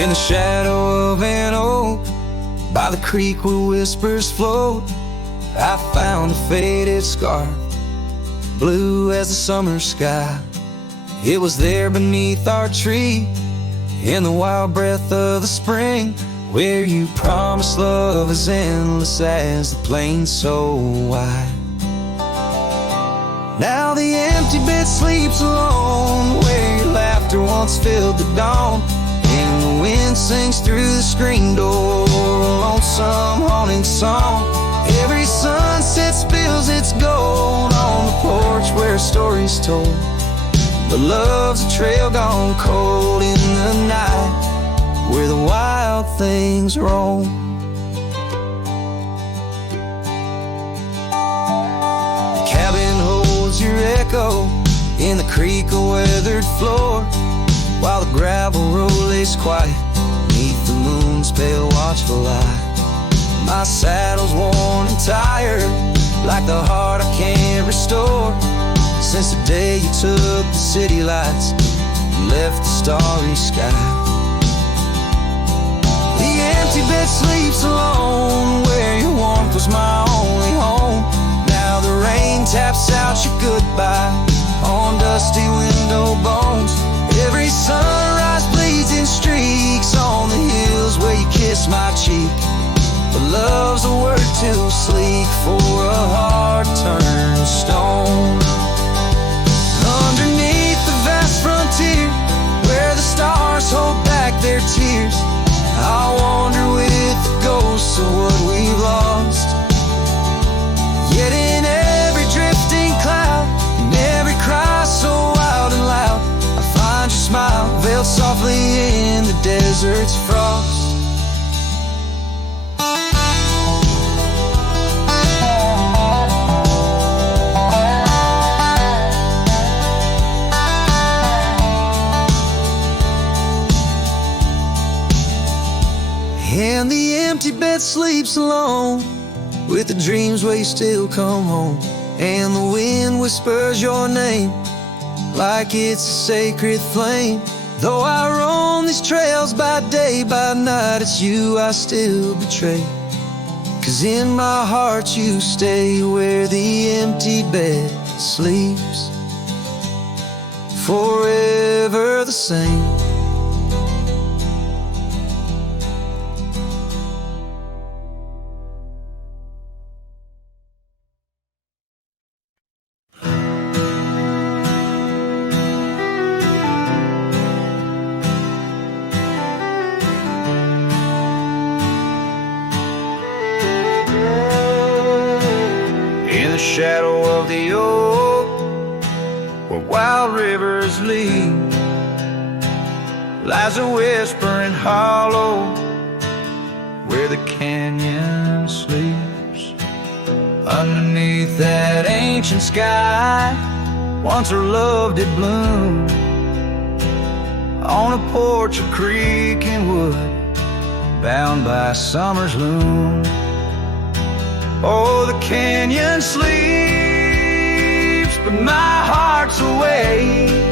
In the shadow of an oak, by the creek where whispers float, I found a faded scarf, blue as the summer sky. It was there beneath our tree, in the wild breath of the spring, where you promised love as endless as the plain so wide. Now the empty bed sleeps alone, where your laughter once filled the dawn, and the wind sings through the screen door, a lonesome haunting song. Every sunset spills its gold on the porch where a story's told, but love's a trail gone cold in the night, where the wild things roam. The cabin holds your echo in the creek a weathered floor, while the gravel road lays quiet beneath the moon's pale watchful light. My saddle's worn and tired, like the heart I can't restore, since the day you took the city lights and left the starry sky. The empty bed sleeps alone, where your warmth was my only home. Now the rain taps out your goodbye on dusty window bones. Every sunrise bleeds in streaks on the hills where you kiss my cheek, but love's a word too sleek for a heart turned stone. Underneath the vast frontier, where the stars hold back their tears, I'll wander with the ghosts of what we've lost. Yet in every drifting cloud, in every cry so wild and loud, I find your smile veiled softly in the desert's frost. And the empty bed sleeps alone, with the dreams where you still come home, and the wind whispers your name like it's a sacred flame. Though I roam these trails by day, by night, it's you I still betray, 'cause in my heart you stay where the empty bed sleeps, forever the same. Shadow of the oak, where wild rivers lead, lies a whispering hollow, where the canyon sleeps. Underneath that ancient sky, once our love did bloom, on a porch of creek and wood, bound by summer's loom. Oh, the canyon sleeps, but my heart's awake,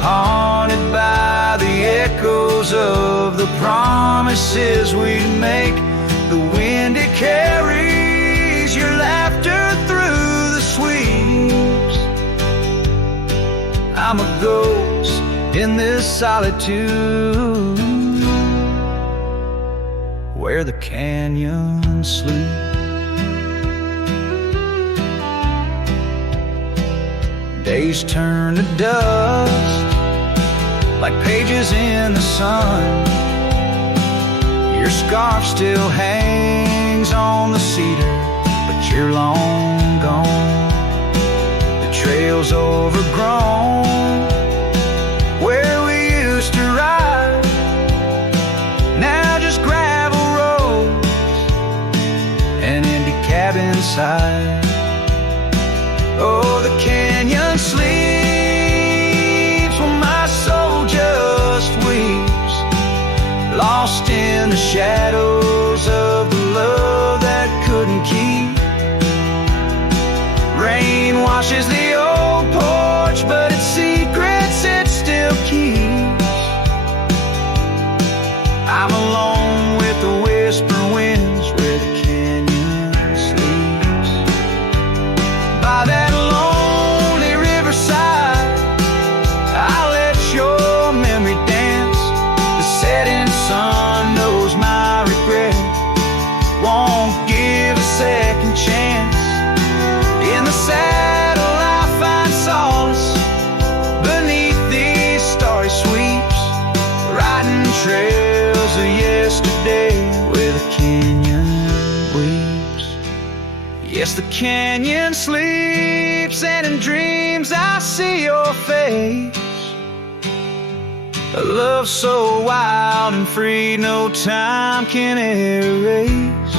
haunted by the echoes of the promises we'd make. The wind, it carries your laughter through the sweeps. I'm a ghost in this solitude, where the canyon sleeps. Days turn to dust, like pages in the sun. Your scarf still hangs on the cedar, but you're long gone. The trail's overgrown, where we used to ride, now just gravel roads and empty cabin side. Oh, the canyon sleeps when my soul just weeps, lost in the shadows of the love that couldn't keep. Rain washes the old porch, but its secrets it still keeps. Yes, the canyon sleeps, and in dreams I see your face. A love so wild and free, no time can erase.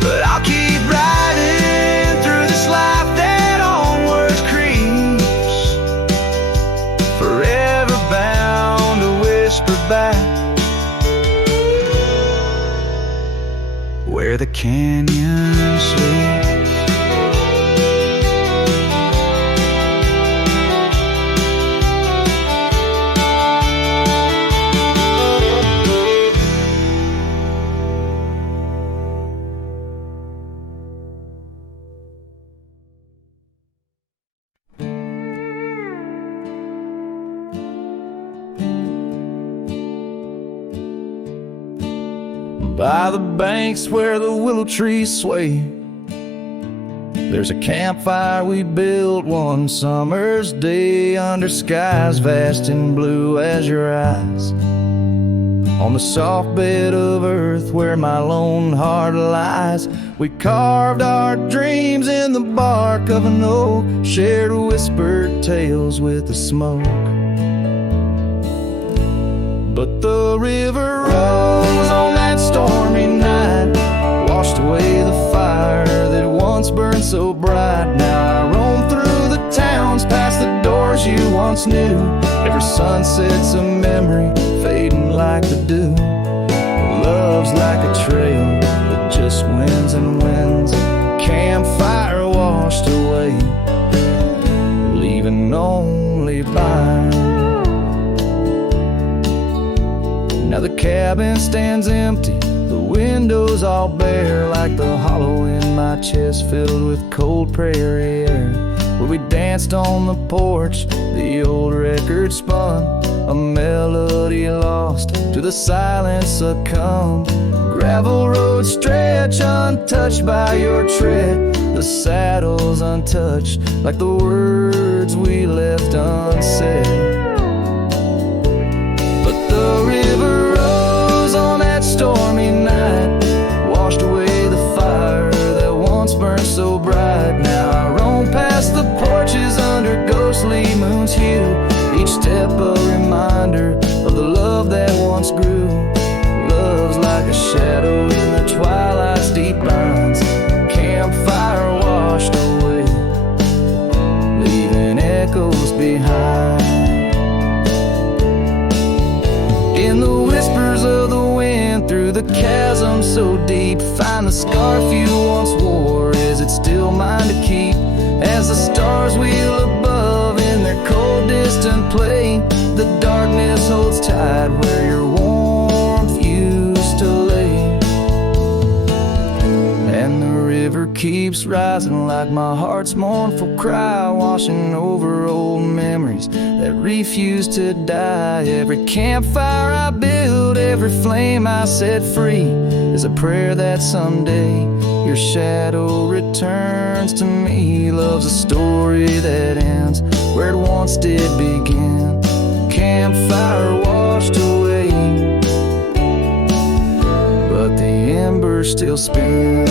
But I'll keep riding through this life that onwards creeps, forever bound to whisper back where the canyon sleeps. By the banks where the willow trees sway, there's a campfire we built one summer's day under skies vast and blue as your eyes. On the soft bed of earth where my lone heart lies, we carved our dreams in the bark of an oak, shared whispered tales with the smoke. But the river rose on that stormy night, washed away the fire that once burned so bright. Now I roam through the towns, past the doors you once knew. Every sunset's a memory, fading like the dew. Love's like a trail that just wins and wins. Campfire washed away, leaving only Bryan. Now the cabin stands empty, the windows all bare, like the hollow in my chest filled with cold prairie air. Where we danced on the porch, the old record spun, a melody lost to the silence succumbed. Gravel road stretch untouched by your tread, the saddles untouched like the words we left unsaid. But the river on that stormy night washed away the fire that once burned so bright. Now I roam past the porches under ghostly moon's hue, each step a reminder of the love that once grew. Love's like a shadow in the twilight's deep lines, campfire washed away, leaving echoes behind. In the whispers of the wind, through the chasm so deep, find the scarf you once wore. Is it still mine to keep? As the stars wheel above in their cold distant play, the darkness holds tight where your warmth used to lay. And the river keeps rising like my heart's mournful cry, washing over old memories that refuse to die. Every campfire I build, every flame I set free, is a prayer that someday your shadow returns to me. Love's a story that ends where it once did begin. Campfire washed away, but the embers still spin.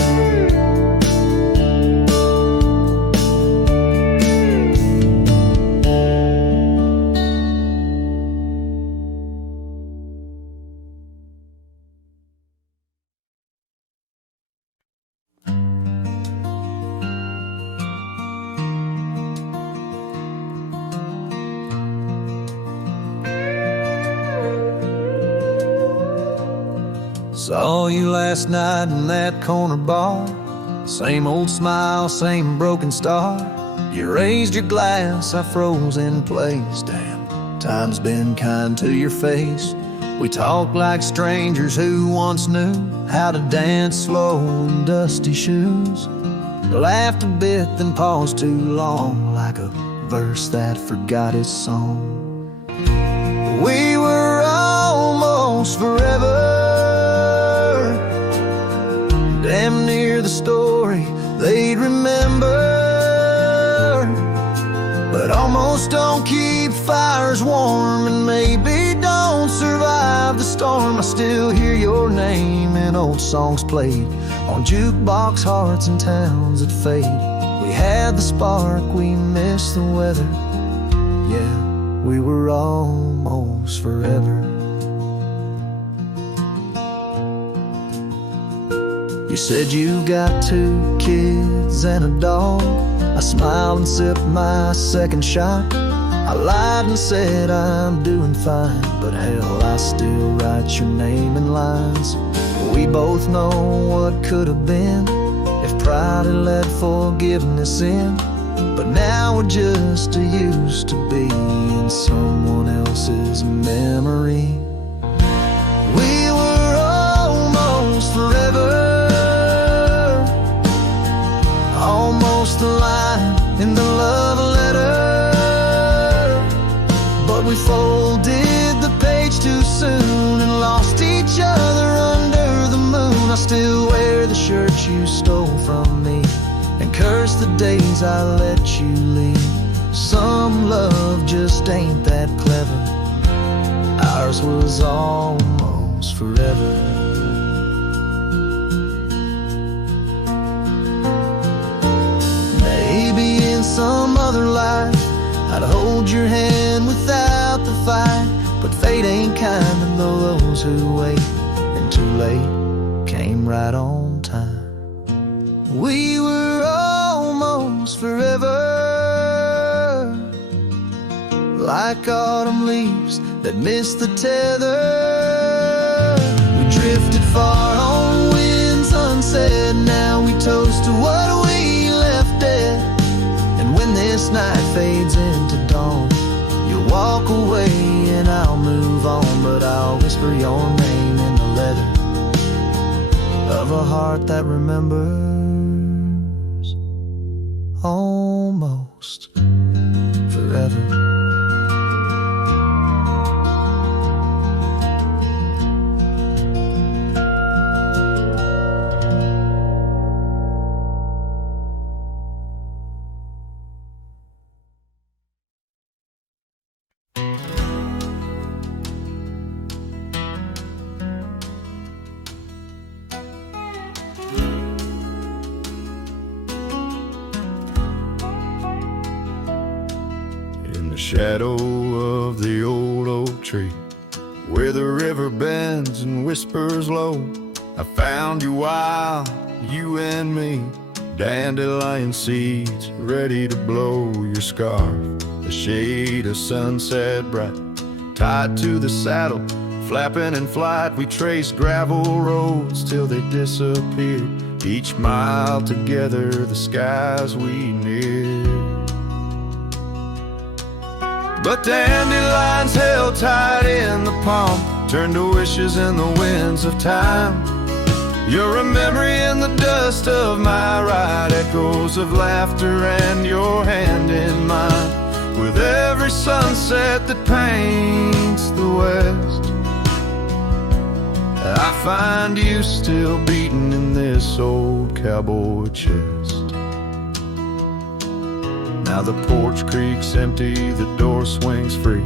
Saw you last night in that corner bar, same old smile, same broken star. You raised your glass, I froze in place. Damn, time's been kind to your face. We talked like strangers who once knew how to dance slow in dusty shoes. Laughed a bit, then paused too long, like a verse that forgot its song. We were almost forever, damn near the story they'd remember. But almost don't keep fires warm, and maybe don't survive survived the storm, I still hear your name in old songs played on jukebox hearts and towns that fade. We had the spark, we missed the weather. Yeah, we were almost forever. You said you got 2 kids and a dog. I smiled and sipped my second shot. I lied and said I'm doing fine, but hell, I still write your name in lines. We both know what could have been if pride had let forgiveness in. But now we're just used to be in someone else's memory. We were almost forever, almost a line in the love letter. But we folded the page too soon and lost each other under the moon. I still wear the shirt you stole from me and curse the days I let you leave. Some love just ain't that clever. Ours was almost forever. Maybe in some other life I'd hold your hand without the fight, but fate ain't kind to those who wait, and too late came right on time. We were almost forever, like autumn leaves that missed the tether. We drifted far on winds unsaid, now we toast to what we left dead. And when this night fades into dawn, you'll walk away and I'll move on, but I'll whisper your name in the letter of a heart that remembers almost forever. Shadow of the old oak tree, where the river bends and whispers low, I found you while you and me, dandelion seeds ready to blow. Your scarf, a shade of sunset bright, tied to the saddle, flapping in flight. We traced gravel roads till they disappeared, each mile together the skies we neared. But dandelions held tight in the palm turned to wishes in the winds of time. You're a memory in the dust of my ride, echoes of laughter and your hand in mine. With every sunset that paints the west, I find you still beating in this old cowboy chest. Now the porch creaks empty, the door swings free,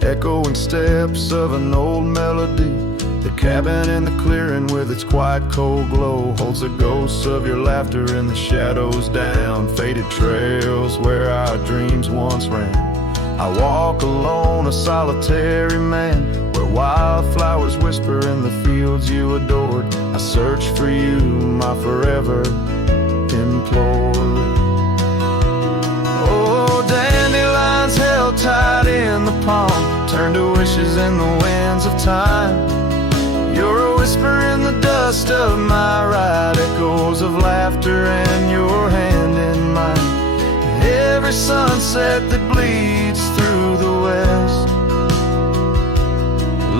echoing steps of an old melody. The cabin in the clearing with its quiet cold glow holds the ghosts of your laughter in the shadows down faded trails where our dreams once ran. I walk alone, a solitary man, where wildflowers whisper in the fields you adored. I search for you, my forever implored. Dandelions held tight in the palm turned to wishes in the winds of time. You're a whisper in the dust of my ride, echoes of laughter and your hand in mine. Every sunset that bleeds through the west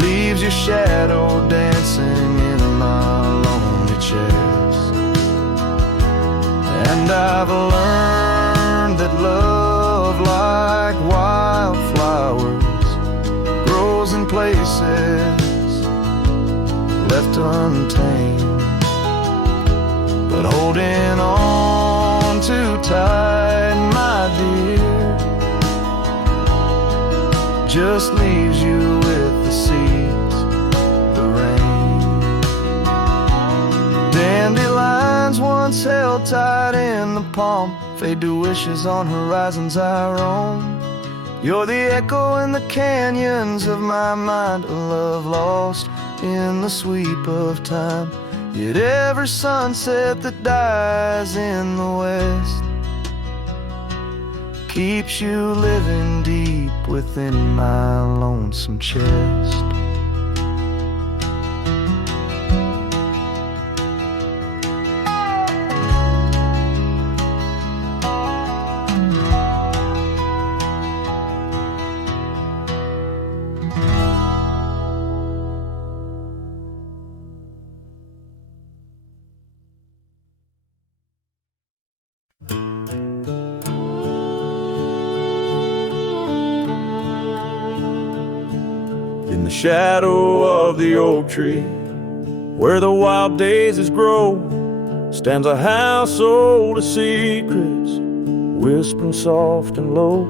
leaves your shadow dancing in my lonely chest. And I've learned that love, like wildflowers, grows in places left untamed. But holding on too tight, my dear, just leaves you with the seeds once held tight in the palm fade to wishes on horizons I roam. You're the echo in the canyons of my mind, a love lost in the sweep of time. Yet every sunset that dies in the west keeps you living deep within my lonesome chest. In the shadow of the oak tree, where the wild daisies grow, stands a house old of secrets, whispering soft and low.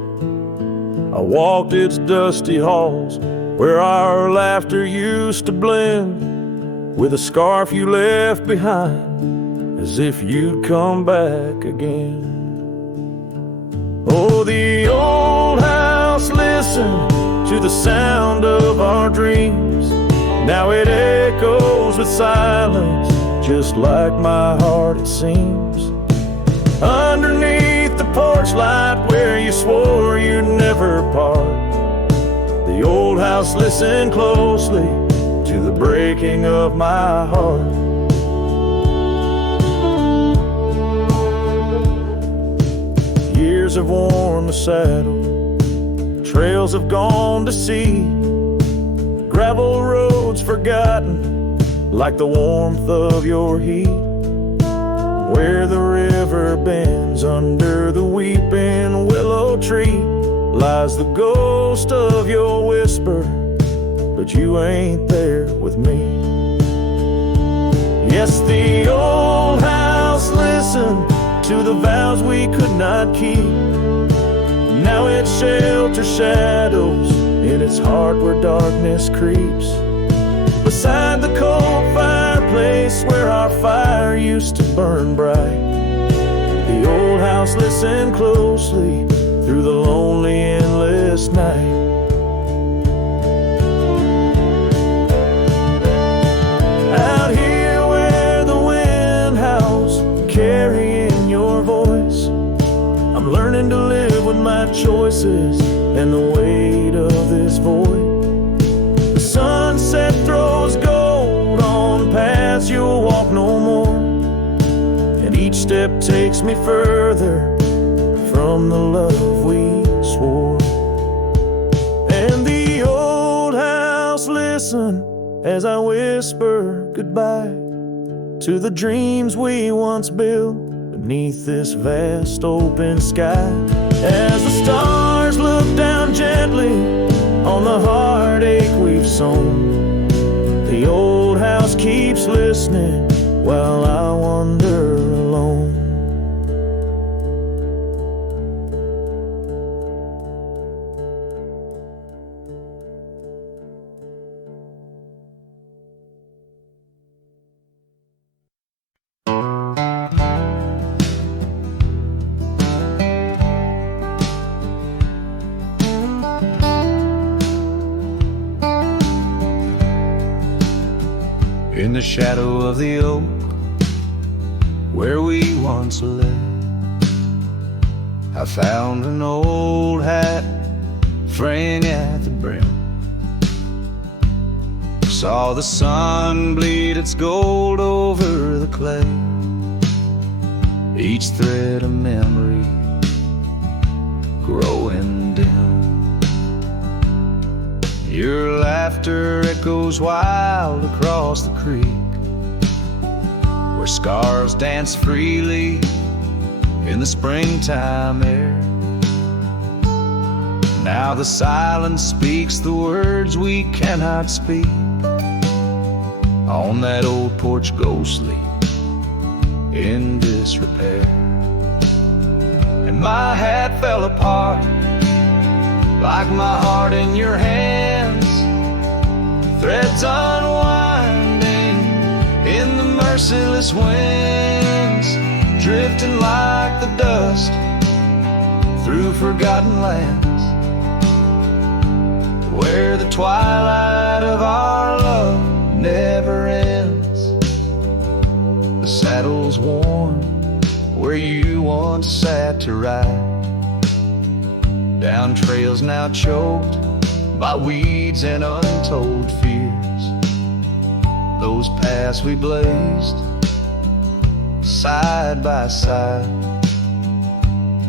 I walked its dusty halls, where our laughter used to blend with a scarf you left behind, as if you'd come back again. Oh, the old house listened to the sound of our dreams. Now it echoes with silence, just like my heart it seems. Underneath the porch light where you swore you'd never part, the old house listened closely to the breaking of my heart. Years have worn the saddle, trails have gone to seed, gravel roads forgotten like the warmth of your heat. Where the river bends under the weeping willow tree lies the ghost of your whisper, but you ain't there with me. Yes, the old house listened to the vows we could not keep. Now it shelters shadows in its heart where darkness creeps. Beside the cold fireplace where our fire used to burn bright, the old house listened closely through the lonely endless night. Out here where the wind howls, carrying your voice, I'm learning to live with my choices and the weight of this void. The sunset throws gold on paths you'll walk no more, and each step takes me further from the love we swore. And the old house listen as I whisper goodbye to the dreams we once built beneath this vast open sky. As the stars look down gently on the heartache we've sown, the old house keeps listening while I wander alone. In the shadow of the oak where we once lay, I found an old hat fraying at the brim. Saw the sun bleed its gold over the clay, each thread a memory growing dim. Your laughter echoes wild across the creek, where scars dance freely in the springtime air. Now the silence speaks the words we cannot speak. On that old porch ghostly in disrepair, and my hat fell apart like my heart in your hands, threads unwinding in the merciless winds. drifting like the dust through forgotten lands, where the twilight of our love never ends. The saddle's worn where you once sat to ride, down trails now choked by weeds and untold fears. Those paths we blazed side by side,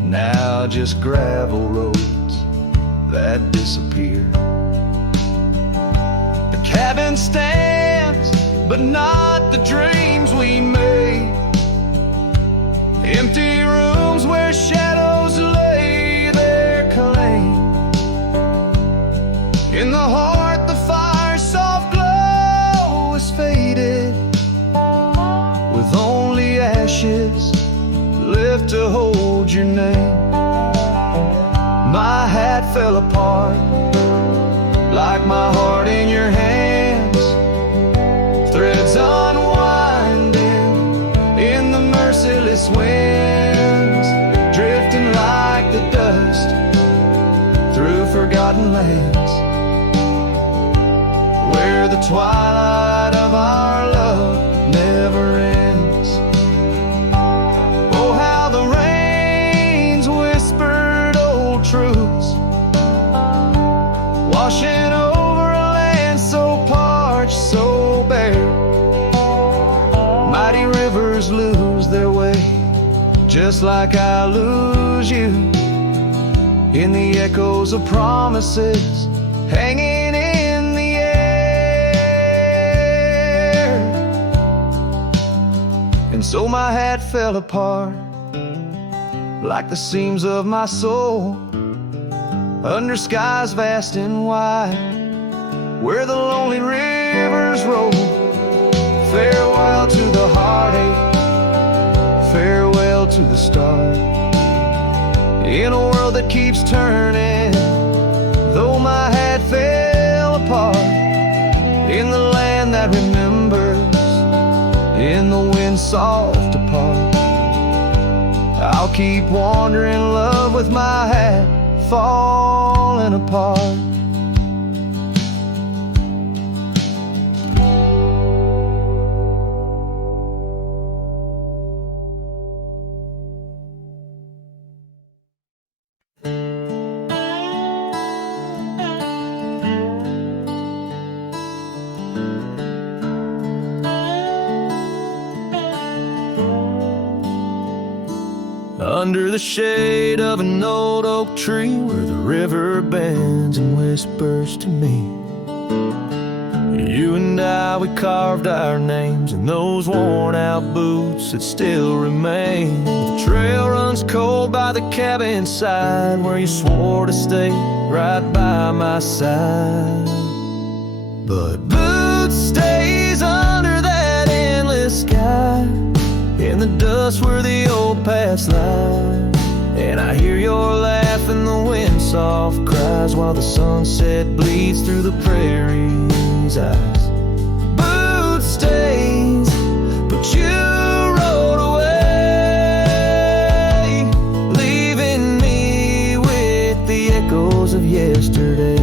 now just gravel roads that disappear. The cabin stands, but not the dreams we made. Empty rooms where shadows lay their claim. In the heart, the fire's soft glow is faded, with only ashes left to hold your name. My hat fell apart like my heart in your hands, threads unwinding in the merciless winds, drifting like the dust through forgotten lands, where the twilight of our love never ends. Oh, how the rains whispered old truths, washing over a land so parched, so bare. Mighty rivers lose their way, just like I lose you, in the echoes of promises hanging in the air. And so my hat fell apart like the seams of my soul, under skies vast and wide, where the lonely rivers roll. Farewell to the heartache, farewell to the start, in a world that keeps turning, though my hat fell apart. In the land that remembers, in the wind's soft depart, I'll keep wandering love with my hat falling apart. Under the shade of an old oak tree, where the river bends and whispers to me, you and I, we carved our names in those worn out boots that still remain. The trail runs cold by the cabin side, where you swore to stay right by my side. But boots stays under that endless sky, in the dust where the old paths lie. And I hear your laugh and the wind soft cries, while the sunset bleeds through the prairie's eyes. Boot stains, but you rode away, leaving me with the echoes of yesterday.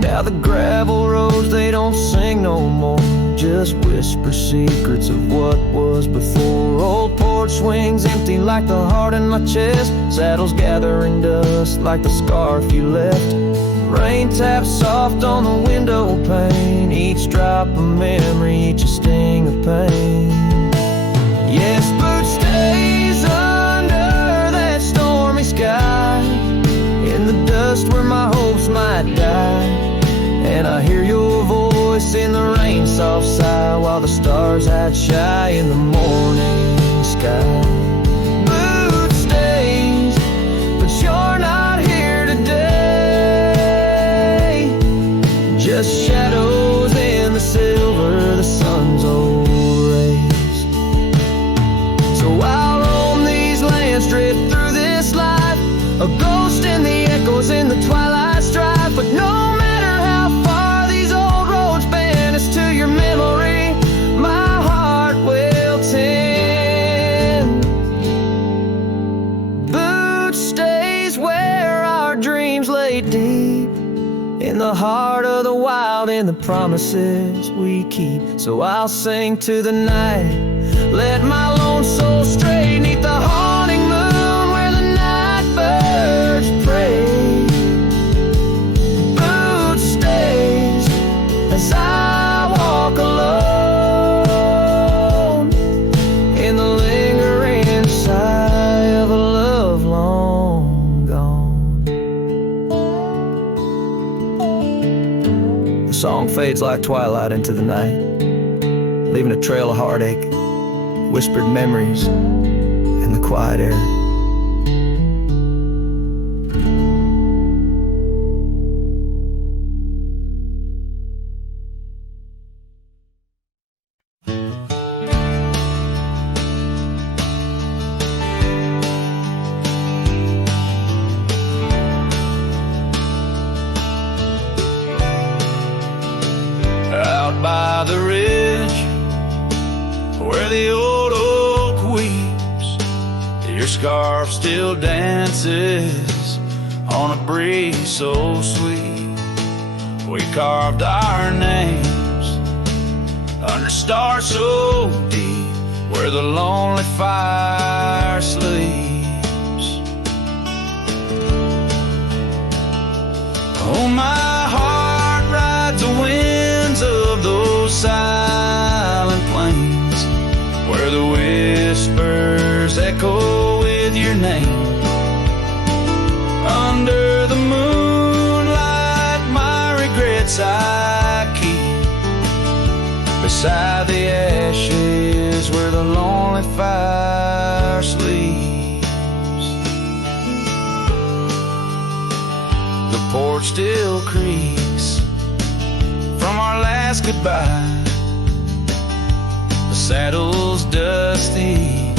Now the gravel roads, they don't sing no more, just whisper secrets of what was before. Old porch swings empty like the heart in my chest, saddles gathering dust like the scarf you left. Rain taps soft on the window pane, each drop a memory, each a sting of pain. Yes, boot stays under that stormy sky, in the dust where my hopes might die. And I hear your voice in the rain soft sigh, while the stars hide shy in the morning sky. Boot stains, but you're not here today, just shadows in the silver of the sun's old rays. So I'll roam these lands, drift through this life, a ghost in the echoes in the twilight strife. But no matter how far these old roads bend, it's too in the heart of the wild, in the promises we keep. So I'll sing to the night, let my lone soul stray 'neath the haunting moon where the night birds pray. Boot stays as I walk alone in the lingering sigh of a love long gone. The song fades like twilight into the night, leaving a trail of heartache, whispered memories in the quiet air. Out by the ridge where the old oak weeps, your scarf still dances on a breeze so sweet. We carved our names under stars so deep where the lonely fire sleeps. Oh, my heart rides the winds of those silent plains where the whispers echo with your name. Under the moonlight, my regrets I keep beside the ashes where the lonely fire sleeps. The porch still creaks from our last goodbye. The saddle's dusty,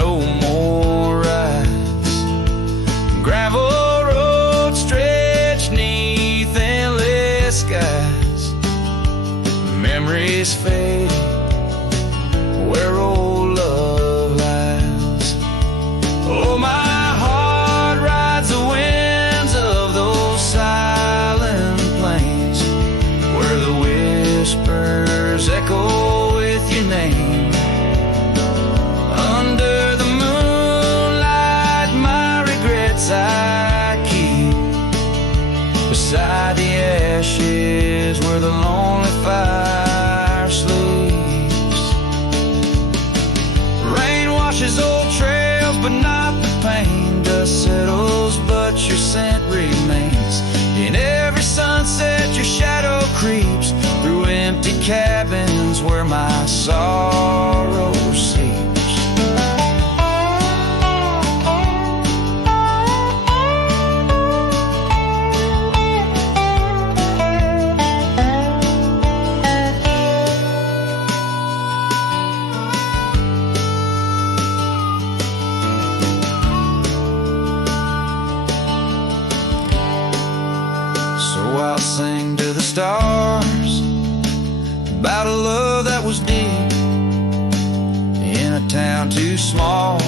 no more rides. Gravel roads stretch 'neath endless skies. Memories fade where old love lies. Oh, my heart rides the winds of those silent plains where the whispers echo with your name. Under the moonlight, my regrets I keep beside the ashes where the lonely fire sleeps. Rain washes old trails, but not the pain. Dust settles, but your scent remains. In every sunset, your shadow creeps through empty cabins where my sorrow seeps. So I'll sing to the stars about a love that was deep in a town too small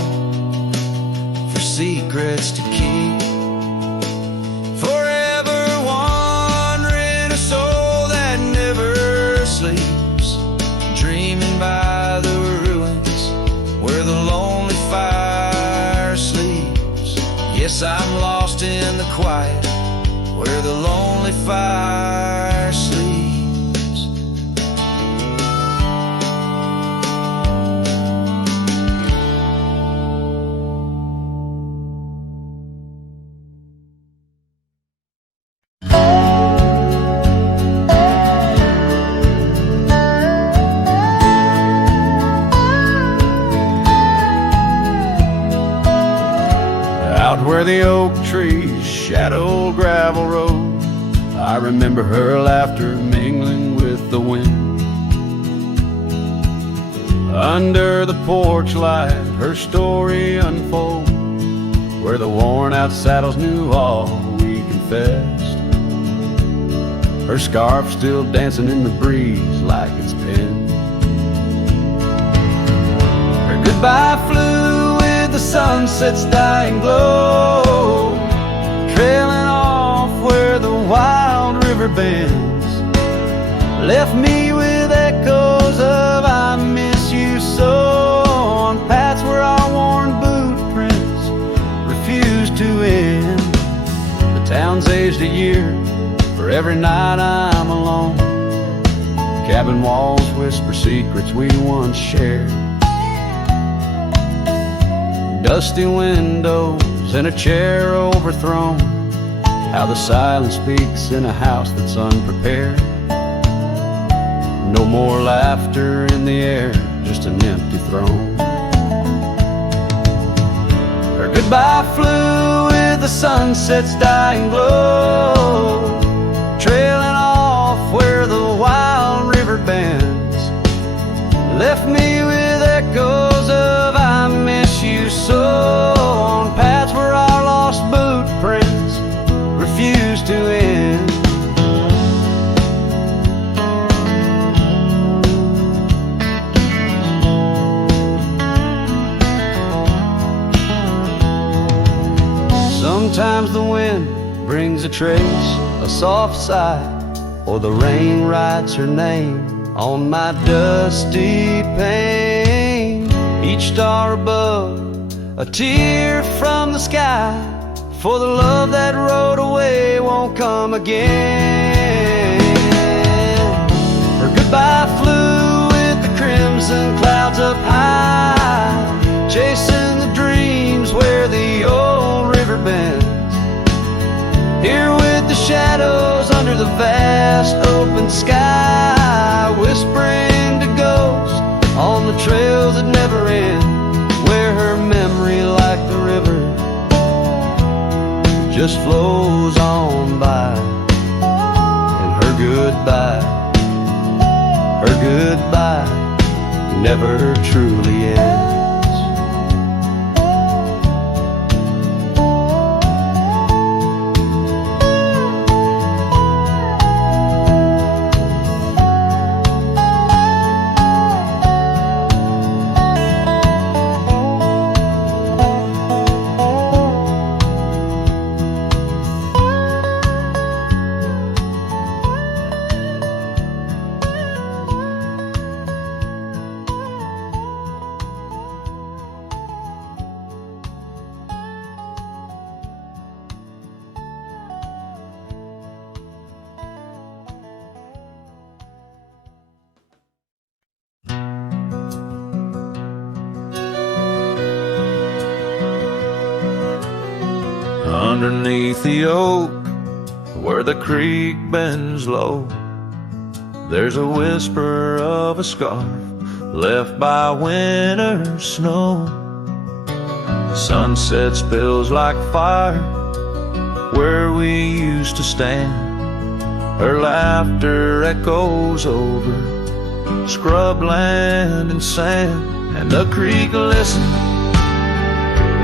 for secrets to keep. Forever wandering, a soul that never sleeps, dreaming by the ruins where the lonely fire sleeps. Yes, I'm lost in the quiet where the lonely fire sleeps. Out where the oak trees shadow gravel road, I remember her laughter mingling with the wind. Under the porch light, her story unfolds, where the worn out saddles knew all we confessed. Her scarf still dancing in the breeze like it's pinned. Her goodbye flew with the sunset's dying glow, trailing off where the wild river bends left me with echoes of I miss you so, on paths where our worn boot prints refuse to end. The town's aged a year for every night I'm alone. Cabin walls whisper secrets we once shared. Dusty windows and a chair overthrown. How the silence speaks in a house that's unprepared. No more laughter in the air, just an empty throne. Her goodbye flew with the sunset's dying glow, trailing off where the wild river bends left me with echoes of I miss you so, on paths where our lost boot prints refuse to end. Sometimes the wind brings a trace, a soft sigh, or the rain writes her name on my dusty pane. Each star above, a tear from the sky, for the love that rode away won't come again. Her goodbye flew with the crimson clouds up high, chasing the dreams where the old river bends. Here with the shadows under the vast open sky, whispering to ghosts on the trails that never end, where her memory like the river just flows on by. And her goodbye never truly ends. Underneath the oak, where the creek bends low, there's a whisper of a scarf left by winter snow. Sunset spills like fire where we used to stand. Her laughter echoes over scrubland and sand, and the creek listened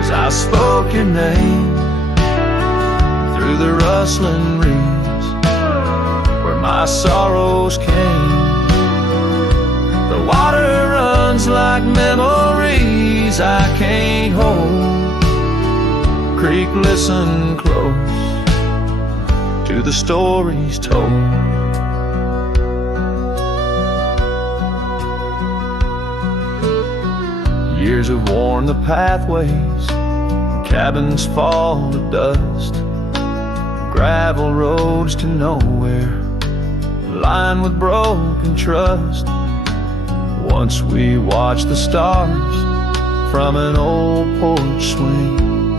as I spoke your name through the rustling reeds where my sorrows came. The water runs like memories I can't hold. Creek, listen close to the stories told. Years have worn the pathways, cabins fall to dust, gravel roads to nowhere, lined with broken trust. Once we watched the stars from an old porch swing.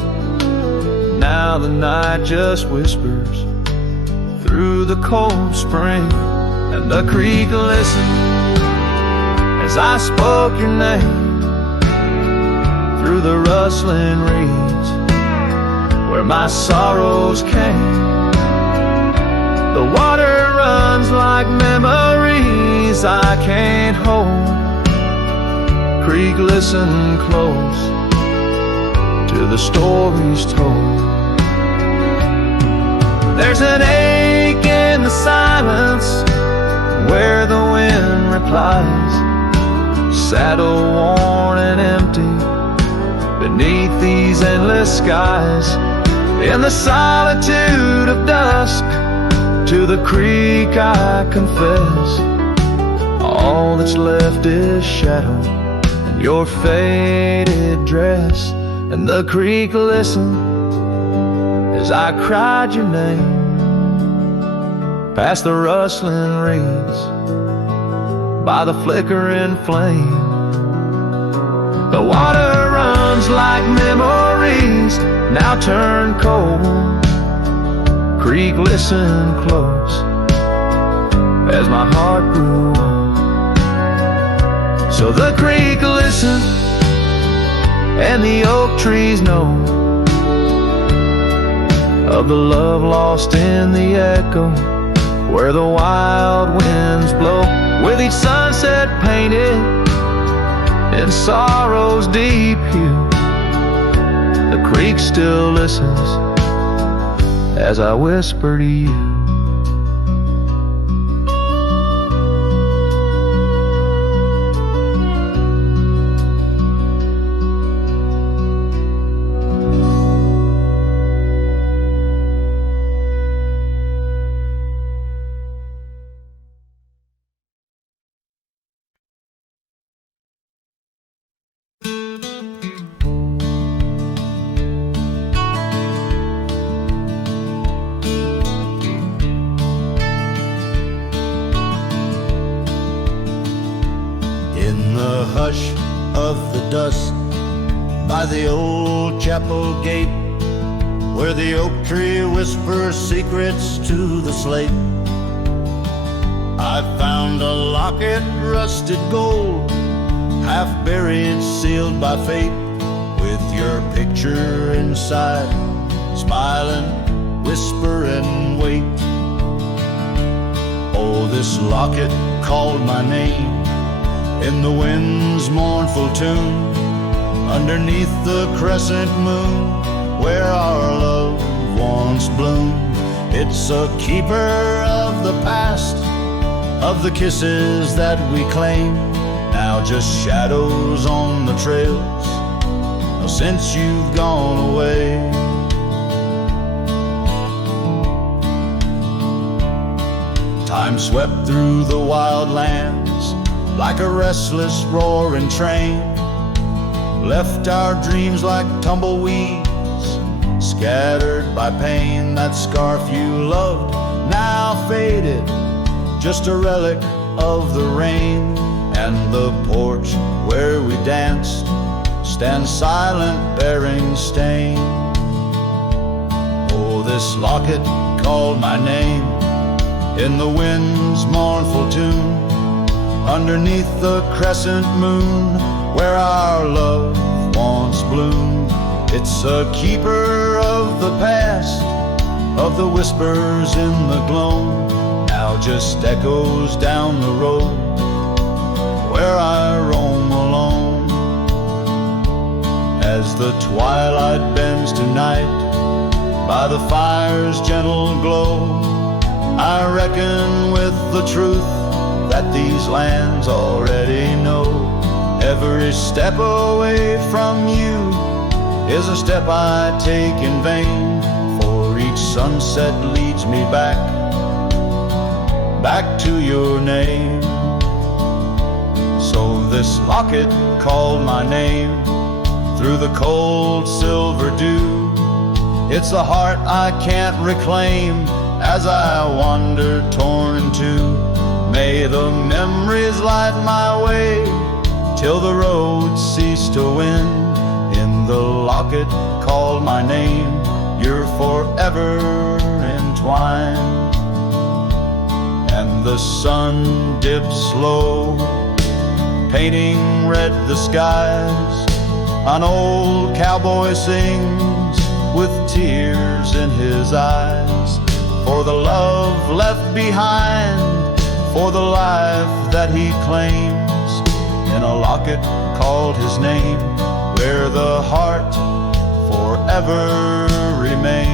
Now the night just whispers through the cold spring, and the creek listened as I spoke your name through the rustling reeds where my sorrows came. The water runs like memories I can't hold. Creek, listen close to the stories told. There's an ache in the silence where the wind replies, saddle worn and empty beneath these endless skies. In the solitude of dusk, To the creek I confess, all that's left is shadow and your faded dress. And the creek listened as I cried your name past the rustling reeds by the flickering flame. The water runs like memories now turn cold. Creek, listen close as my heart grew old. So the creek listened and the oak trees know of the love lost in the echo where the wild winds blow. With each sunset painted in sorrow's deep hue, the creek still listens as I whisper to you. Hush of the dusk by the old chapel gate, where the oak tree whispers secrets to the slate. I found a locket, rusted gold, half buried, sealed by fate, with your picture inside, smiling, whispering, wait. Oh, this locket called my name in the wind's mournful tune, underneath the crescent moon, where our love once bloomed. It's a keeper of the past, of the kisses that we claim, now just shadows on the trails, since you've gone away. Time swept through the wild lands like a restless roaring train, left our dreams like tumbleweeds, scattered by pain. That scarf you loved, now faded, just a relic of the rain. And the porch where we danced stands silent, bearing stain. Oh, this locket called my name in the wind's mournful tune, underneath the crescent moon, where our love once bloomed. It's a keeper of the past, of the whispers in the gloam, now just echoes down the road, where I roam alone. As the twilight bends tonight, by the fire's gentle glow, I reckon with the truth that these lands already know. Every step away from you is a step I take in vain, for each sunset leads me back to your name. So this locket called my name through the cold silver dew. It's a heart I can't reclaim as I wander torn in two. May the memories light my way till the road cease to wind. In the locket called my name, you're forever entwined. And the sun dips low, painting red the skies. An old cowboy sings with tears in his eyes, for the love left behind, for the life that he claims, in a locket called his name, where the heart forever remains.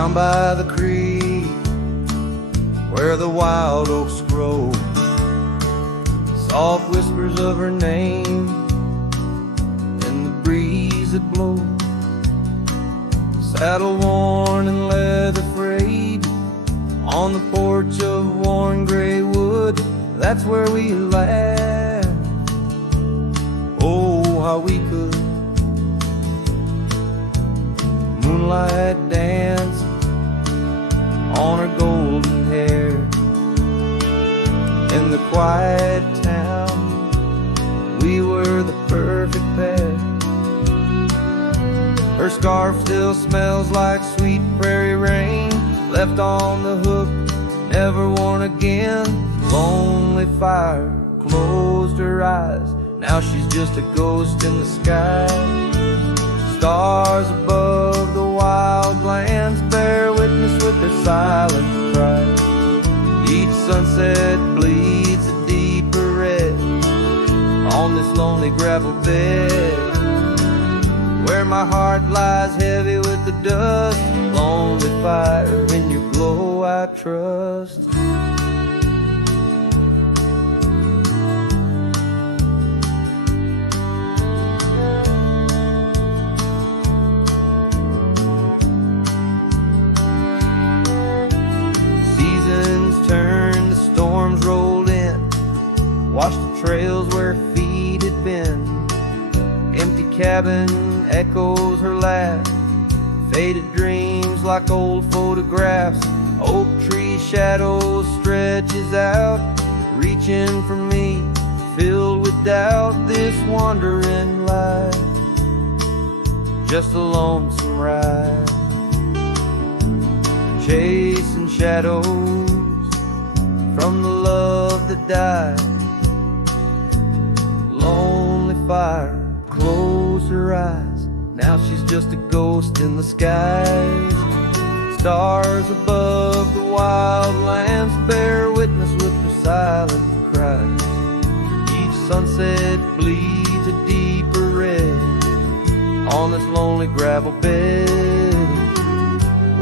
Down by the creek where the wild oaks grow, soft whispers of her name in the breeze that blows. Saddle worn and leather frayed on the porch of worn gray wood, that's where we laughed. Oh, how we could moonlight dance on her golden hair in the quiet town. We were the perfect pair. Her scarf still smells like sweet prairie rain, left on the hook, never worn again. Lonely fire closed her eyes, now she's just a ghost in the sky. Stars above the wild lands bear witness with their silent cry. Each sunset bleeds a deeper red on this lonely gravel bed, where my heart lies heavy with the dust. Lonely fire, in your glow I trust. Seasons turned, the storms rolled in, washed the trails where feet had been. Empty cabin echoes her laugh, faded dreams like old photographs. Oak tree shadows stretches out, reaching for me, filled with doubt. This wandering life, just a lonesome ride, chasing shadows from the love that died. Lonely fire closed her eyes, now she's just a ghost in the skies. Stars above the wild lands bear witness with their silent cries. Each sunset bleeds a deeper red on this lonely gravel bed,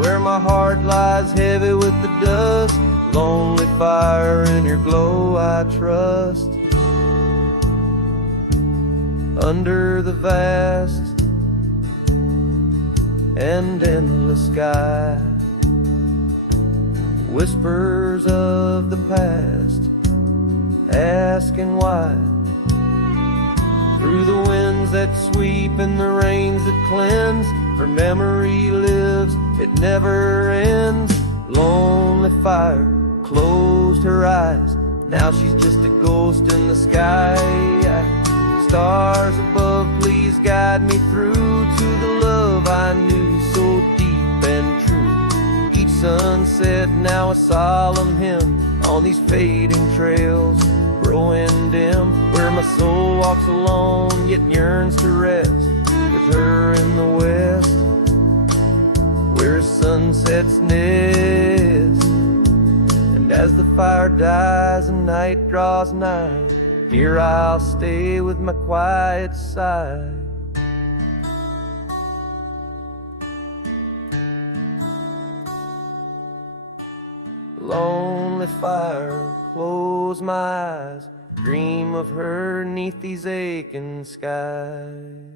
where my heart lies heavy with the dust. Lonely fire, in your glow I trust. Under the vast and endless sky, whispers of the past asking why. Through the winds that sweep and the rains that cleanse, her memory lives, it never ends. Lonely fire closed her eyes, now she's just a ghost in the sky. Stars above, please guide me through to the love I knew so deep and true. Each sunset now a solemn hymn on these fading trails growing dim, where my soul walks alone yet yearns to rest with her in the west, where sunsets nest. And as the fire dies and night draws nigh, here I'll stay with my quiet sigh. Lonely fire, close my eyes, dream of her 'neath these aching skies.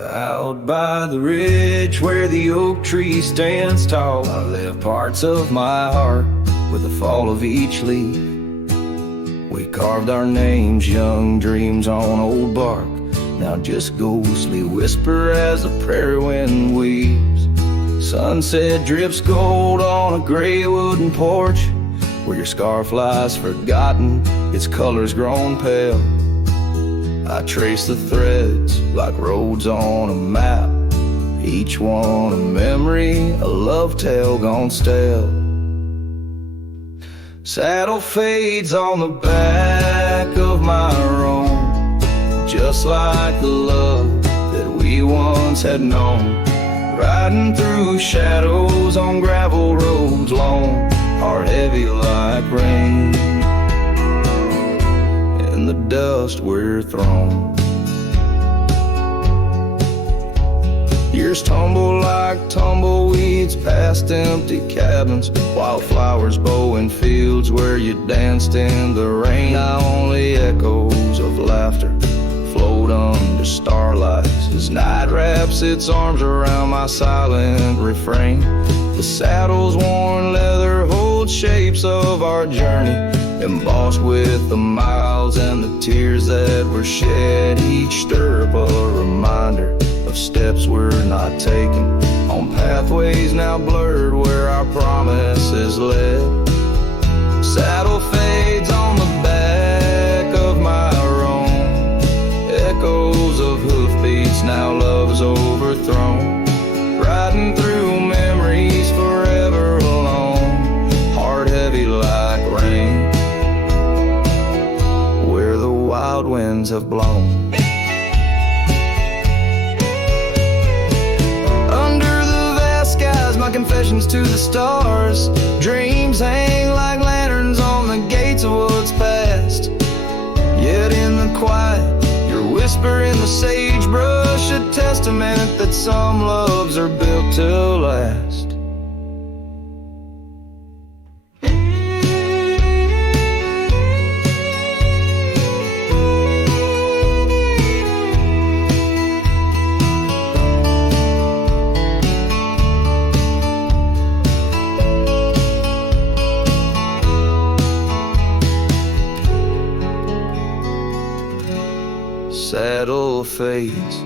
Out by the ridge where the oak tree stands tall, I left parts of my heart with the fall of each leaf. We carved our names, young dreams on old bark, now just ghostly whisper as the prairie wind weaves. Sunset drips gold on a gray wooden porch, where your scarf lies forgotten, its colors grown pale. I trace the threads like roads on a map, each one a memory, a love tale gone stale. Saddle fades on the back of my roan, just like the love that we once had known. Riding through shadows on gravel roads long, heart heavy like rain. In the dust we're thrown. Years tumble like tumbleweeds past empty cabins, wildflowers bow in fields where you danced in the rain. Now only echoes of laughter float under starlights as night wraps its arms around my silent refrain. The saddle's worn leather holds shapes of our journey, embossed with the miles and the tears that were shed. Each stirrup a reminder of steps we're not taking, on pathways now blurred where our promises led. Saddle fades on the back of my roan, echoes of hoofbeats, now love's overthrown. Riding through memories forever alone, heart heavy like rain, where the wild winds have blown. My confessions to the stars, dreams hang like lanterns on the gates of what's past. Yet in the quiet, your whisper in the sagebrush, a testament that some loves are built to last. Saddle fades,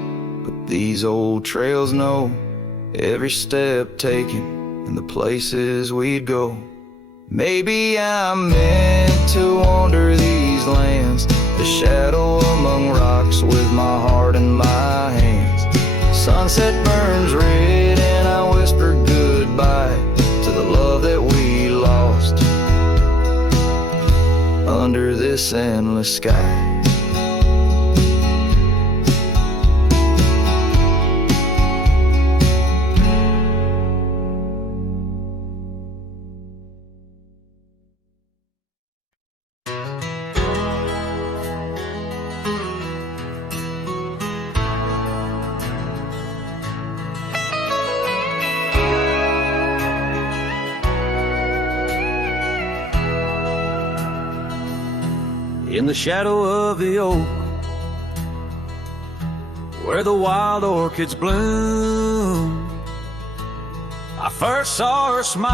but these old trails know every step taken and the places we'd go. Maybe I'm meant to wander these lands, the shadow among rocks with my heart in my hands. Sunset burns red and I whisper goodbye to the love that we lost under this endless sky. In the shadow of the oak, where the wild orchids bloom, I first saw her smile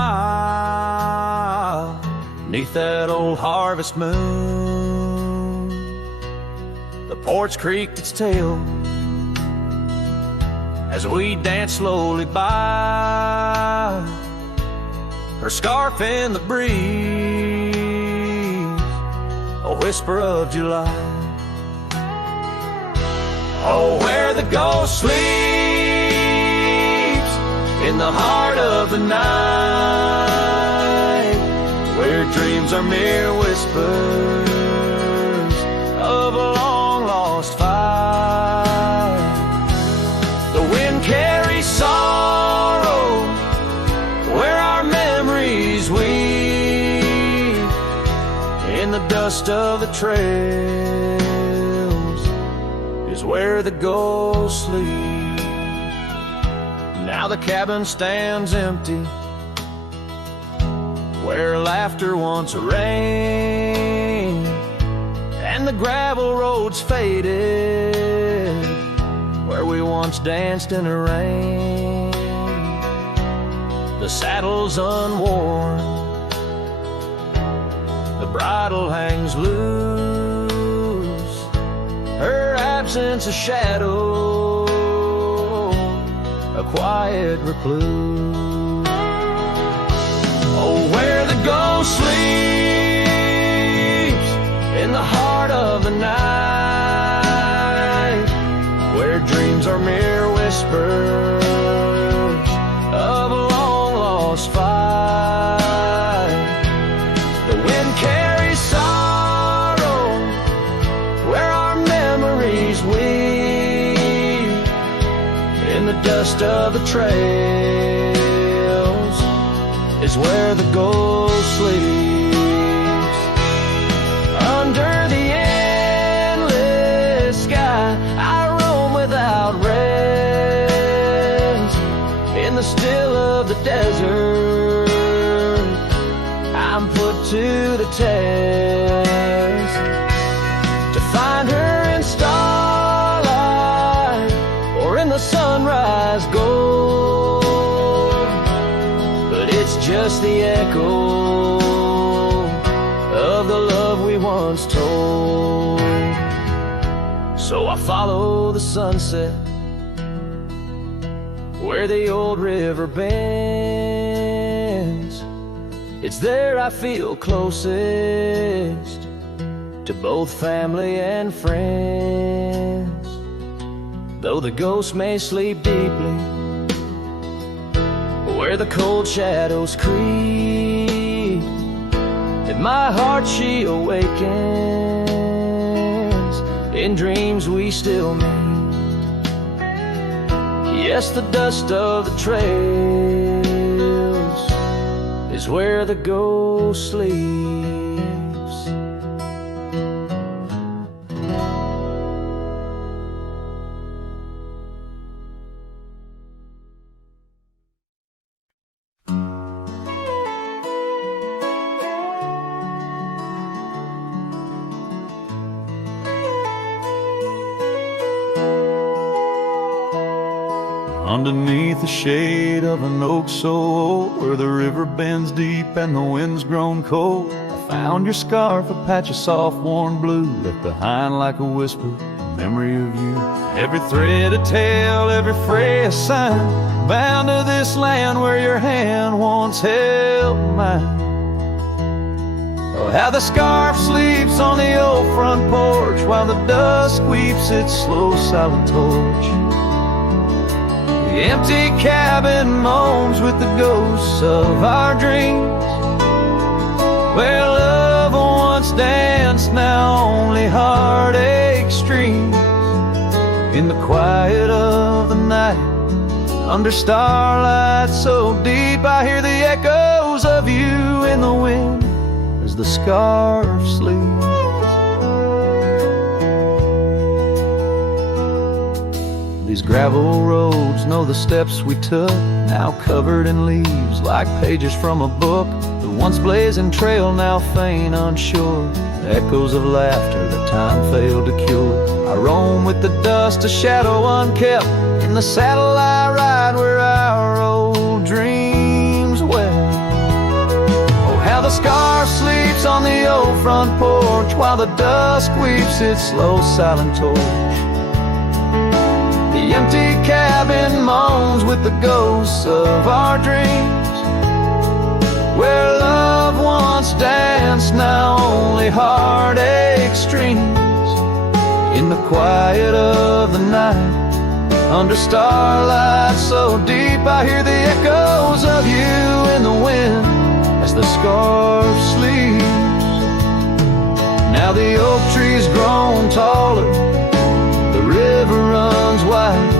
'neath that old harvest moon. The porch creaked its tail as we danced slowly by, her scarf in the breeze, a whisper of July. Oh, where the ghost sleeps in the heart of the night, where dreams are mere whispers of a long-lost fight. The wind carries sorrow where our memories weave, in the dust of the trails is where the ghost sleeps. Now the cabin stands empty, where laughter once reigned, and the gravel roads faded, where we once once danced in the rain. The saddle's unworn, the bridle hangs loose, her absence a shadow, a quiet recluse. Oh, where the ghost sleeps in the heart of the night, where dreams are mere whispers of a long-lost fight. The wind carries sorrow where our memories weep, in the dust of the trails is where the ghost sleeps. Under the endless sky I roam without rest. In the still of the desert I'm put to the test, to find her in starlight or in the sunrise gold. But it's just the echo of the love we once told. So I follow the sunset where the old river bends. It's there I feel closest to both family and friends. Though the ghost may sleep deeply where the cold shadows creep, in my heart she awakens. In dreams we still meet. Yes, the dust of the trails is where the ghost sleeps. Underneath the shade of an oak so old, where the river bends deep and the wind's grown cold, I found your scarf, a patch of soft worn blue, left behind like a whisper, a memory of you. Every thread a tale, every fray a sign, bound to this land where your hand once held mine. Oh, how the scarf sleeps on the old front porch, while the dusk weeps its slow silent torch. The empty cabin moans with the ghosts of our dreams, where love once danced, now only heartache streams. In the quiet of the night, under starlight so deep, I hear the echoes of you in the wind as the scarf sleeps. These gravel roads know the steps we took, now covered in leaves like pages from a book. The once blazing trail now faint unsure, echoes of laughter that time failed to cure. I roam with the dust, a shadow unkept, in the saddle I ride where our old dreams wept. Oh, how the scarf sleeps on the old front porch, while the dusk weeps its slow silent torch. The empty cabin moans with the ghosts of our dreams, where love once danced, now only heartache streams. In the quiet of the night, under starlight so deep, I hear the echoes of you in the wind as the scarf sleeps. Now the oak tree's grown taller, the river runs wide,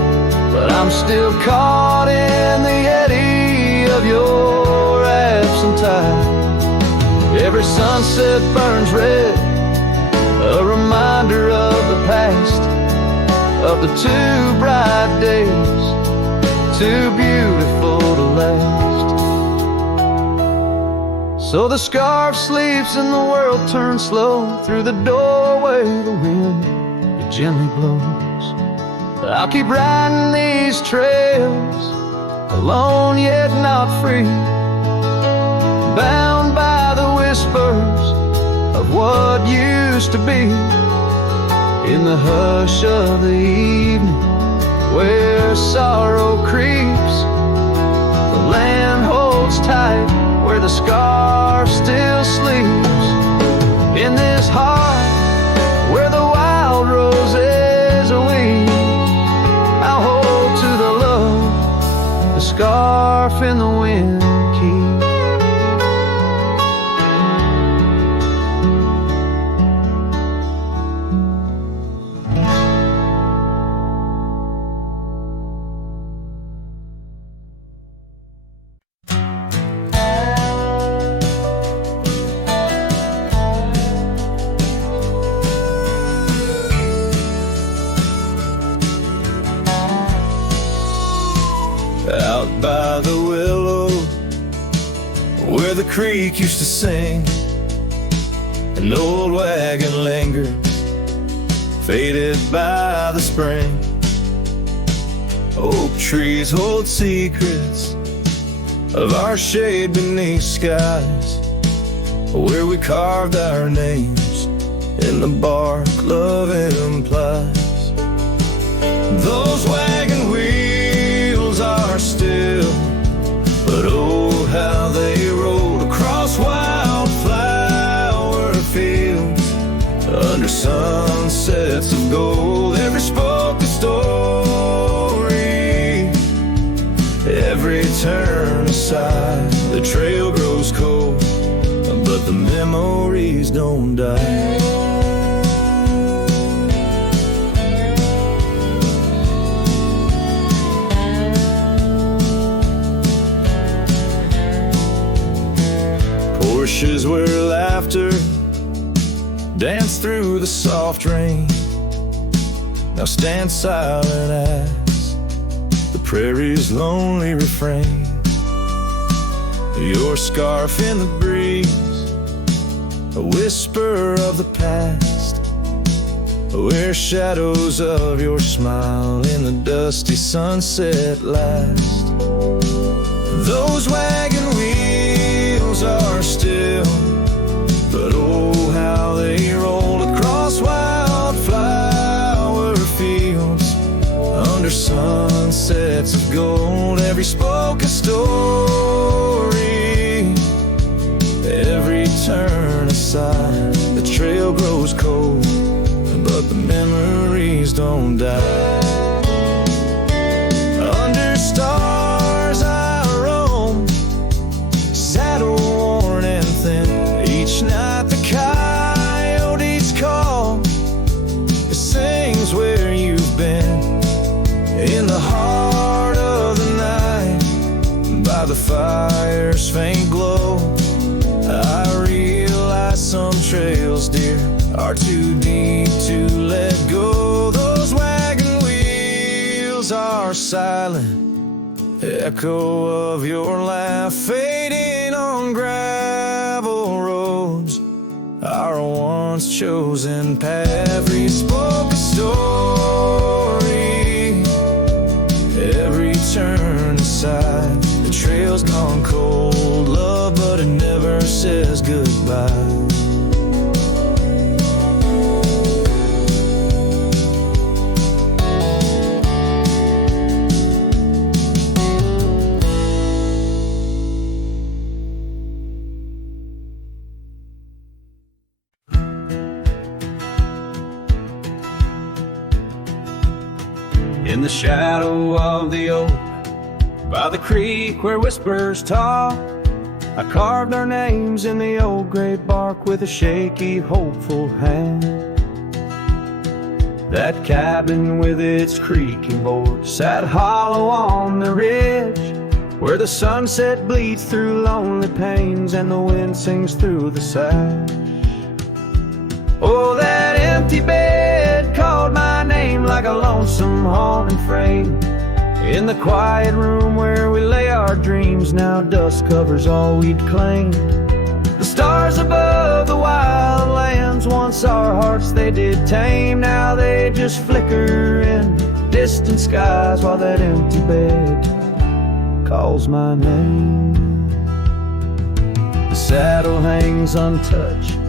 but I'm still caught in the eddy of your absent tide. Every sunset burns red, a reminder of the past, of the too bright days, too beautiful to last. So the scarf sleeps and the world turns slow, through the doorway the wind it gently blows. I'll keep riding these trails, alone yet not free, bound by the whispers of what used to be. In the hush of the evening, where sorrow creeps, the land holds tight where the scar still sleeps. In this heart where the wild roses weep, I'll hold to the love the scarf in the wind keeps. Out by the willow, where the creek used to sing, an old wagon lingered, faded by the spring. Oak trees hold secrets of our shade beneath skies, where we carved our names in the bark love implies. Those wagon wheels are still, but oh how they rolled across wildflower fields, under sunsets of gold. Every spoke a story, every turn aside. The trail grows cold, but the memories don't die. Porches where laughter danced through the soft rain now stand silent as the prairie's lonely refrain. Your scarf in the breeze, a whisper of the past, where shadows of your smile in the dusty sunset last. Those wagon wheels are still, but oh how they rolled across wildflower fields, under sunsets of gold. Every spoke a story, every turn aside. The trail grows cold, but the memories don't die. Under stars I roam, saddle worn and thin. Each night the coyotes call, it sings where you've been. In the heart of the night, by the fire's faint glow, I realize some trails, dear, are too deep to let go. Those wagon wheels are silent, echo of your laugh fading on gravel roads, our once chosen path. Every spoke a story, every turn aside. The trail's gone cold, love, but it never says goodbye. In the shadow of the oak, by the creek where whispers talk, I carved our names in the old gray bark with a shaky, hopeful hand. That cabin with its creaking board sat hollow on the ridge, where the sunset bleeds through lonely panes and the wind sings through the sash. Oh, that empty bed called my name like a lonesome haunting frame. In the quiet room where we lay our dreams, now dust covers all we'd claimed. The stars above the wild lands, once our hearts they did tame, now they just flicker in distant skies while that empty bed calls my name. The saddle hangs untouched,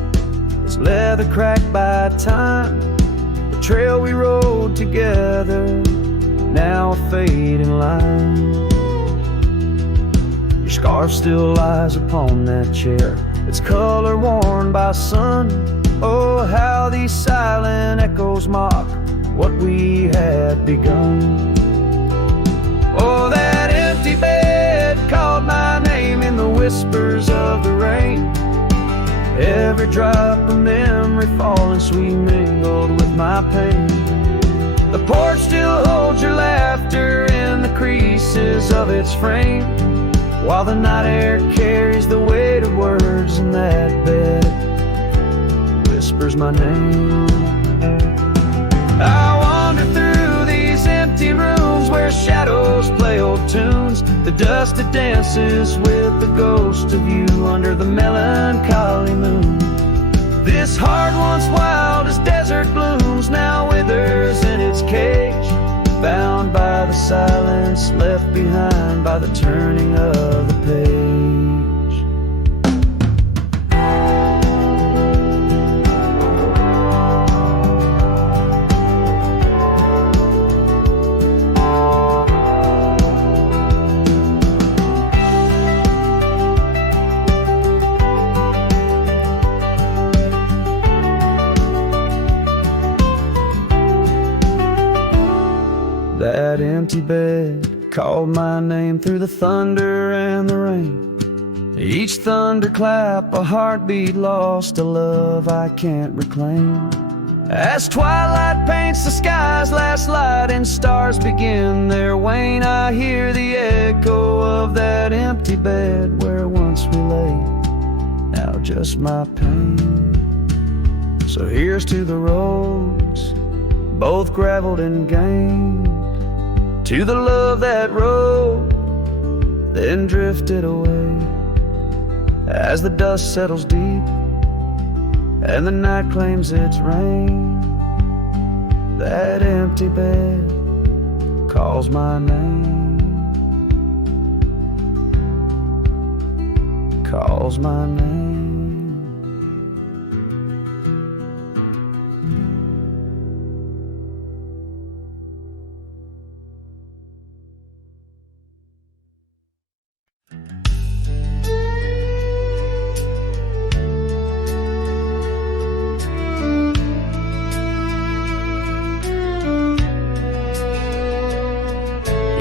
its leather cracked by time. The trail we rode together, now a fading line. Your scarf still lies upon that chair, its color worn by sun. Oh, how these silent echoes mock what we had begun. Oh, that empty bed called my name in the whispers of the rain. Every drop of memory falling sweet mingled with my pain. The porch still holds your laughter in the creases of its frame, while the night air carries the weight of words in that bed whispers my name. I wander through these empty rooms where shadows play old tunes. The dust that dances with the ghost of you under the melancholy moon. This heart once wild as desert blooms now withers in its cage, bound by the silence left behind by the turning of the page. That empty bed called my name through the thunder and the rain. Each thunderclap a heartbeat lost, a love I can't reclaim. As twilight paints the sky's last light and stars begin their wane, I hear the echo of that empty bed where once we lay, now just my pain. So here's to the roads, both graveled and gained, to the love that rode, then drifted away. As the dust settles deep and the night claims its reign, that empty bed calls my name, calls my name.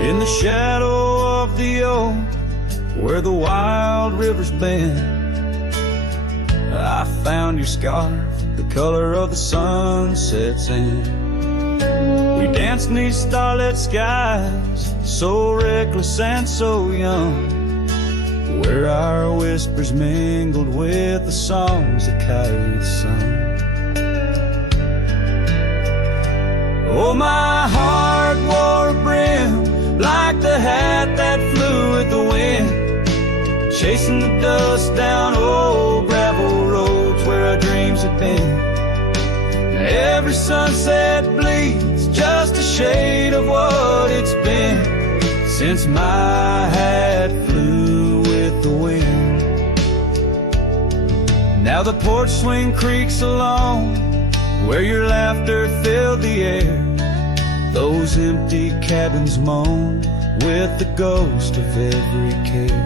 In the shadow of the oak, where the wild rivers bend, I found your scarf, the color of the sunset's end. We danced 'neath starlit skies, so reckless and so young, where our whispers mingled with the songs that kites sung. Oh, my heart wore a brim like the hat that flew with the wind, chasing the dust down old gravel roads where our dreams had been. Now every sunset bleeds just a shade of what it's been since my hat flew with the wind. Now the porch swing creaks along where your laughter filled the air. Those empty cabins moan with the ghost of every care.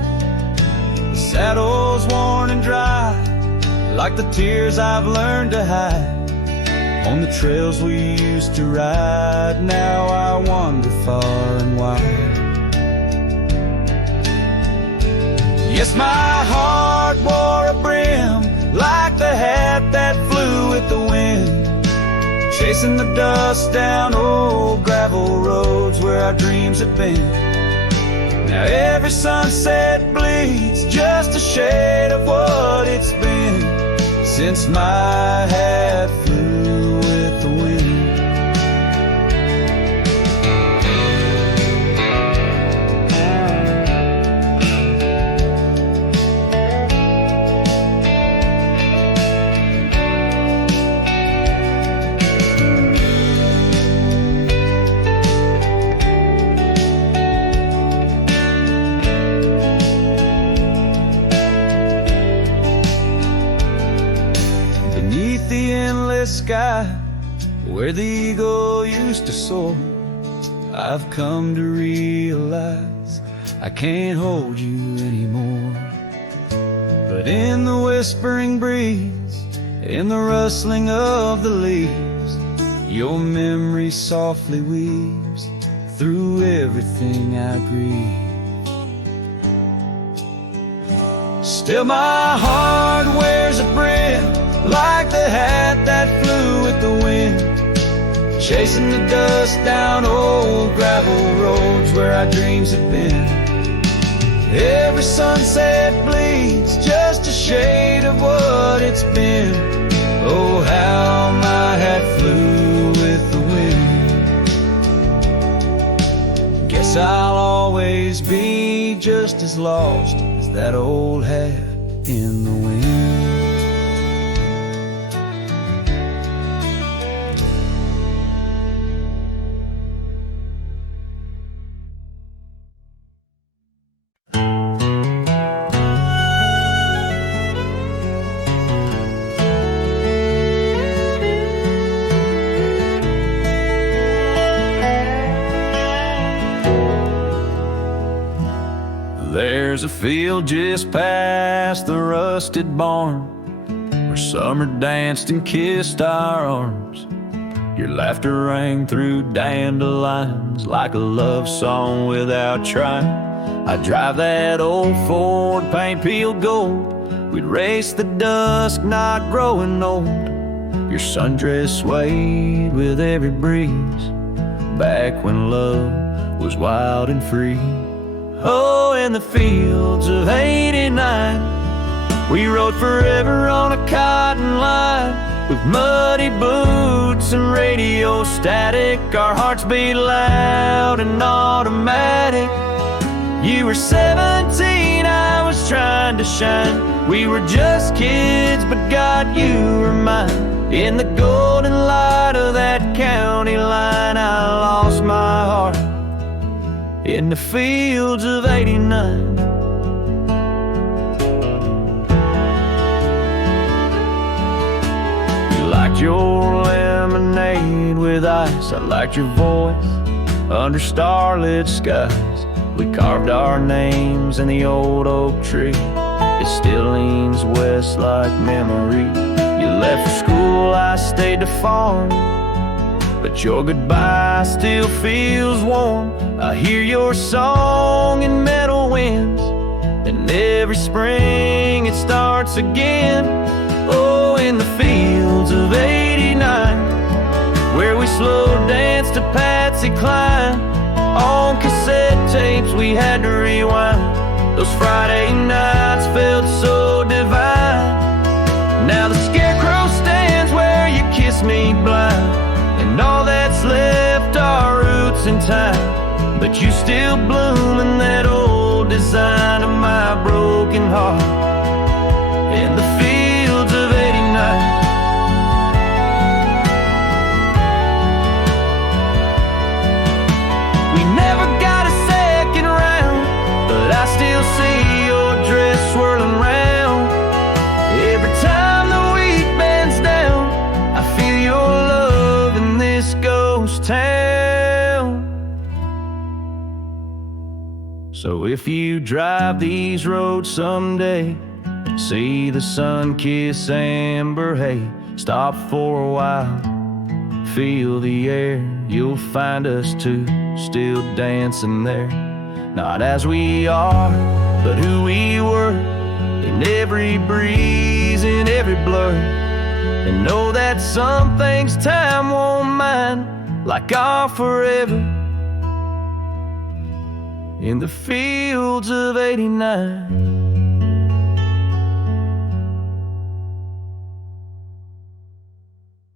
The saddle's worn and dry, like the tears I've learned to hide. On the trails we used to ride, now I wander far and wide. Yes, my heart wore a brim like the hat that flew with the wind, chasing the dust down old gravel roads where our dreams have been. Now every sunset bleeds just a shade of what it's been since my hat flew with the wind. sky where the eagle used to soar. I've come to realize I can't hold you anymore. But in the whispering breeze, in the rustling of the leaves, your memory softly weaves through everything I grieve. Still my heart wears a brim, like the hat that flew with the wind, chasing the dust down old gravel roads where our dreams have been. Every sunset bleeds just a shade of what it's been. Oh, how my hat flew with the wind. Guess I'll always be just as lost as that old hat in the wind. There's a field just past the rusted barn where summer danced and kissed our arms. Your laughter rang through dandelions like a love song without trying. I'd drive that old Ford, paint peeled gold. We'd race the dusk, not growing old. Your sundress swayed with every breeze, back when love was wild and free. Oh, in the fields of '89, we rode forever on a cotton line, with muddy boots and radio static. Our hearts beat loud and automatic. You were 17, I was trying to shine. We were just kids, but God, you were mine. In the golden light of that county line, I lost my heart in the fields of '89. You liked your lemonade with ice, I liked your voice under starlit skies. We carved our names in the old oak tree, it still leans west like memory. You left for school, I stayed to farm, but your goodbye still feels warm. I hear your song in meadow winds, and every spring it starts again. Oh, in the fields of '89, where we slow danced to Patsy Cline. On cassette tapes we had to rewind. Those Friday nights felt so divine. Now the scarecrow stands where you kiss me blind, and all that's left are roots in time. But you still bloom in that old design of my broken heart in the fields of '89. We never got a second round, but I still see your dress swirling round. Every time the wheat bends down, I feel your love in this ghost town. So if you drive these roads someday, see the sun-kissed amber hay, stop for a while, feel the air. You'll find us two still dancing there, not as we are, but who we were, in every breeze, in every blur. And know that some things time won't mind, like our forever in the fields of '89.